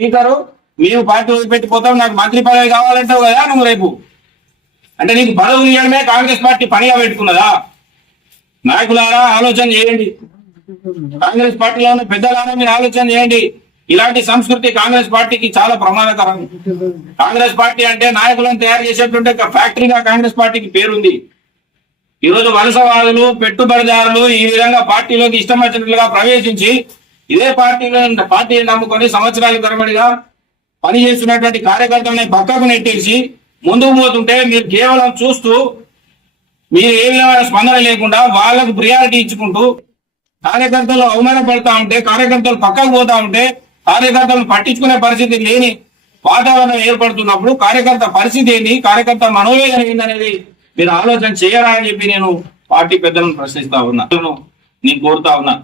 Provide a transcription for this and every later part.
Speaker మేము party వదిలిపెట్టిపోతాం నాకు మంత్రి పదవి కావాలంటావు కదా నువ్వు రేపు. అంటే నీకు పదవులు ఇవ్వడమే కాంగ్రెస్ పార్టీ పనిగా పెట్టుకున్నదా? నాయకులారా ఆలోచన చేయండి. కాంగ్రెస్ పార్టీలో ఉన్న పెద్దలారా మీరు ఆలోచన చేయండి. ఇలాంటి సంస్కృతి కాంగ్రెస్ పార్టీకి చాలా ప్రమాదకరం. కాంగ్రెస్ పార్టీ అంటే నాయకులను తయారు చేసేటువంటి ఒక ఫ్యాక్టరీగా కాంగ్రెస్ పార్టీకి పేరుంది. ఈరోజు వలసవాదులు పెట్టుబడిదారులు ఈ విధంగా పార్టీలోకి ఇష్టం వచ్చినట్లుగా ప్రవేశించి ఇదే పార్టీలో పార్టీని నమ్ముకొని సంవత్సరాల తరబడిగా పనిచేస్తున్నటువంటి కార్యకర్తలని పక్కకు నెట్టేసి ముందుకు పోతుంటే మీరు కేవలం చూస్తూ మీరు ఏ విధమైన స్పందన లేకుండా వాళ్ళకు ప్రియారిటీ ఇచ్చుకుంటూ కార్యకర్తలు అవమానపడతా ఉంటే కార్యకర్తలు పక్కకు పోతా ఉంటే కార్యకర్తలను పట్టించుకునే పరిస్థితి లేని వాతావరణం ఏర్పడుతున్నప్పుడు కార్యకర్త పరిస్థితి ఏంటి కార్యకర్త మనోవేదన ఏందనేది మీరు ఆలోచన చేయరా అని చెప్పి నేను పార్టీ పెద్దలను ప్రశ్నిస్తా ఉన్నా. నేను కోరుతా ఉన్నా.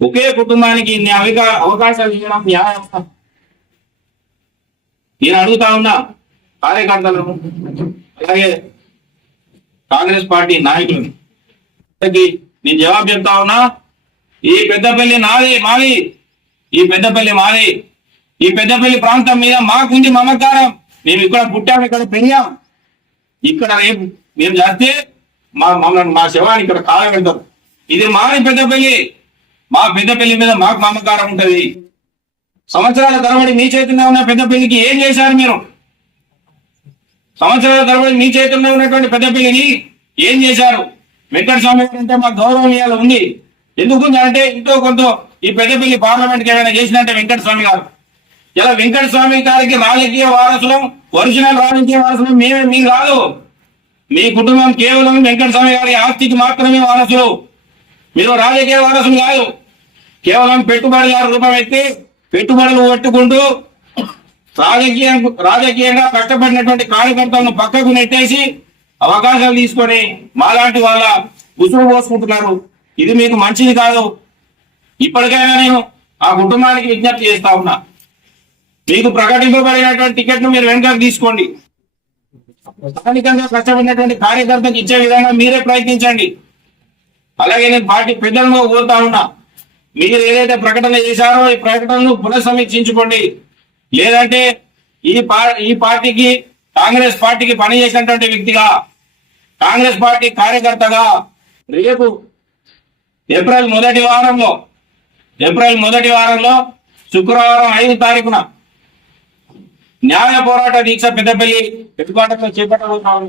ఒకే కుటుంబానికి ఇన్ని అవిక అవకాశాలు ఇవ్వడం న్యాయం నేను అడుగుతా ఉన్నా కార్యకర్తలను అలాగే కాంగ్రెస్ పార్టీ నాయకులను నేను జవాబు చెప్తా ఉన్నా ఈ పెద్దపల్లి నాది మాది ఈ పెద్దపల్లి మాది. ఈ పెద్దపల్లి ప్రాంతం మీద మాకుంది మమకారం. మేము ఇక్కడ పుట్టాము ఇక్కడ పెరిగాం. ఇక్కడ రేపు మేము చేస్తే మా మమ్మల్ని మా శవాన్ని ఇక్కడ కాలం ఇది మాది పెద్దపల్లి. మా పెద్ద పెళ్ళి మీద మాకు మమకారం ఉంటది. సంవత్సరాల తరబడి మీ చేతిలో ఉన్న పెద్ద పెళ్ళికి ఏం చేశారు మీరు? సంవత్సరాల తరబడి మీ చేతిలో ఉన్నటువంటి పెద్ద పెళ్ళిని ఏం చేశారు? వెంకట స్వామి గారు అంటే మాకు గౌరవం ఇవ్వాలి ఉంది. ఎందుకు అంటే ఇంట్లో కొంత ఈ పెద్దపల్లి పార్లమెంట్కి ఏమైనా చేసినట్టే వెంకట స్వామి గారు. ఇలా వెంకట స్వామి గారికి రాజకీయ వారసులం ఒరిజినల్ రాజకీయ వారసులం మేమే మీ కాదు. మీ కుటుంబం కేవలం వెంకట స్వామి గారి ఆస్తికి మాత్రమే వారసులు. మీరు రాజకీయ వారసం కాదు. కేవలం పెట్టుబడిదారు రూపం ఎత్తి పెట్టుబడులు పట్టుకుంటూ రాజకీయ రాజకీయంగా కష్టపడినటువంటి కార్యకర్తలను పక్కకు నెట్టేసి అవకాశాలు తీసుకొని మాలాంటి వాళ్ళ ఉసురు పోసుకుంటున్నారు. ఇది మీకు మంచిది కాదు. ఇప్పటికైనా నేను ఆ కుటుంబానికి విజ్ఞప్తి చేస్తా ఉన్నా. మీకు ప్రకటింపబడినటువంటి టికెట్ను మీరు వెనుకకు తీసుకోండి. స్థానికంగా కష్టపడినటువంటి కార్యకర్తకు ఇచ్చే విధంగా మీరే ప్రయత్నించండి. అలాగే నేను పార్టీ పెద్దలను కోరుతా ఉన్నా. మీరు ఏదైతే ప్రకటన చేశారో ఈ ప్రకటనను పునఃసమీక్షించుకోండి. లేదంటే ఈ ఈ పార్టీకి కాంగ్రెస్ పార్టీకి పనిచేసినటువంటి వ్యక్తిగా కాంగ్రెస్ పార్టీ కార్యకర్తగా రేపు ఏప్రిల్ మొదటి వారంలో ఏప్రిల్ మొదటి వారంలో శుక్రవారం ఐదు తారీఖున న్యాయ పోరాట దీక్ష పెద్దపల్లి పెట్టుకోవడంలో చేపట్టబోతున్నాం.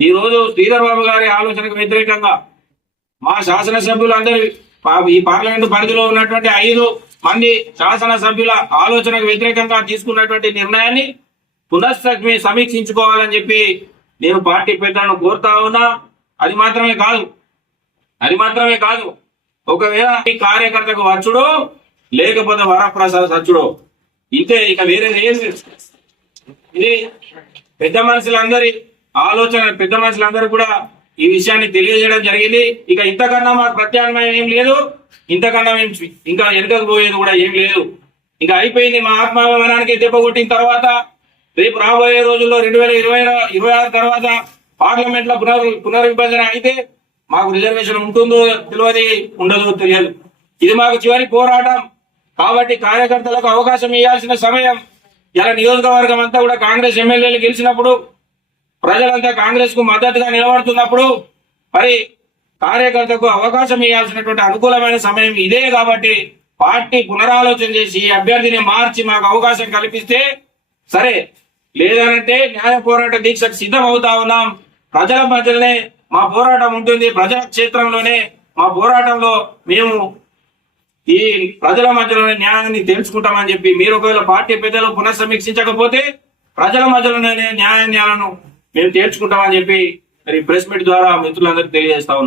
ఈ రోజు శ్రీధర్ బాబు గారి ఆలోచనకు వ్యతిరేకంగా మా శాసనసభ్యులందరి పా- ఈ పార్లమెంటు పరిధిలో ఉన్నటువంటి ఐదు మంది శాసనసభ్యుల ఆలోచనకు వ్యతిరేకంగా తీసుకున్నటువంటి నిర్ణయాన్ని పునఃసమి సమీక్షించుకోవాలని చెప్పి నేను పార్టీ పెద్దలను కోరుతా ఉన్నా. అది మాత్రమే కాదు. అది మాత్రమే కాదు. ఒకవేళ ఈ కార్యకర్తకు వచ్చుడు లేకపోతే వరప్రసాద్ సచ్చుడు ఇంతే ఇక వేరే ఇది పెద్ద మనుషులందరి ఆలోచన పెద్ద మనుషులందరూ కూడా ఈ విషయాన్ని తెలియజేయడం జరిగింది. ఇక ఇంతకన్నా మాకు ప్రత్యామ్నాయం ఏం లేదు. ఇంతకన్నా మేము ఇంకా వెనుకకు పోయేది కూడా ఏం లేదు. ఇంకా అయిపోయింది మా ఆత్మాభిమానానికి దెబ్బ కొట్టిన తర్వాత రేపు రాబోయే రోజుల్లో రెండు వేల ఇరవై ఇరవై ఆరు తర్వాత పార్లమెంట్లో పునర్ పునర్విభజన అయితే మాకు రిజర్వేషన్ ఉంటుందో తెలియదు ఉండదో తెలియదు. ఇది మాకు చివరి పోరాటం. కాబట్టి కార్యకర్తలకు అవకాశం ఇవ్వాల్సిన సమయం. ఇలా నియోజకవర్గం అంతా కూడా కాంగ్రెస్ ఎమ్మెల్యేలు గెలిచినప్పుడు ప్రజలంతా కాంగ్రెస్కు మద్దతుగా నిలబడుతున్నప్పుడు మరి కార్యకర్తకు అవకాశం ఇవ్వాల్సినటువంటి అనుకూలమైన సమయం ఇదే కాబట్టి పార్టీ పునరాలోచన చేసి ఈ అభ్యర్థిని మార్చి మాకు అవకాశం కల్పిస్తే సరే. లేదనంటే న్యాయ పోరాట దీక్షకు సిద్ధం అవుతా ఉన్నాం. ప్రజల మధ్యలోనే మా పోరాటం ఉంటుంది. ప్రజల క్షేత్రంలోనే మా పోరాటంలో మేము ఈ ప్రజల మధ్యలోనే న్యాయాన్ని తెలుసుకుంటామని చెప్పి మీరు ఒకవేళ పార్టీ పెద్దలు పునఃసమీక్షించకపోతే ప్రజల మధ్యలోనే న్యాయాన్యాలను న్యాయాలను మేము తేర్చుకుంటామని చెప్పి మరి ప్రెస్ మీట్ ద్వారా మిత్రులందరికీ తెలియజేస్తా ఉన్నాం.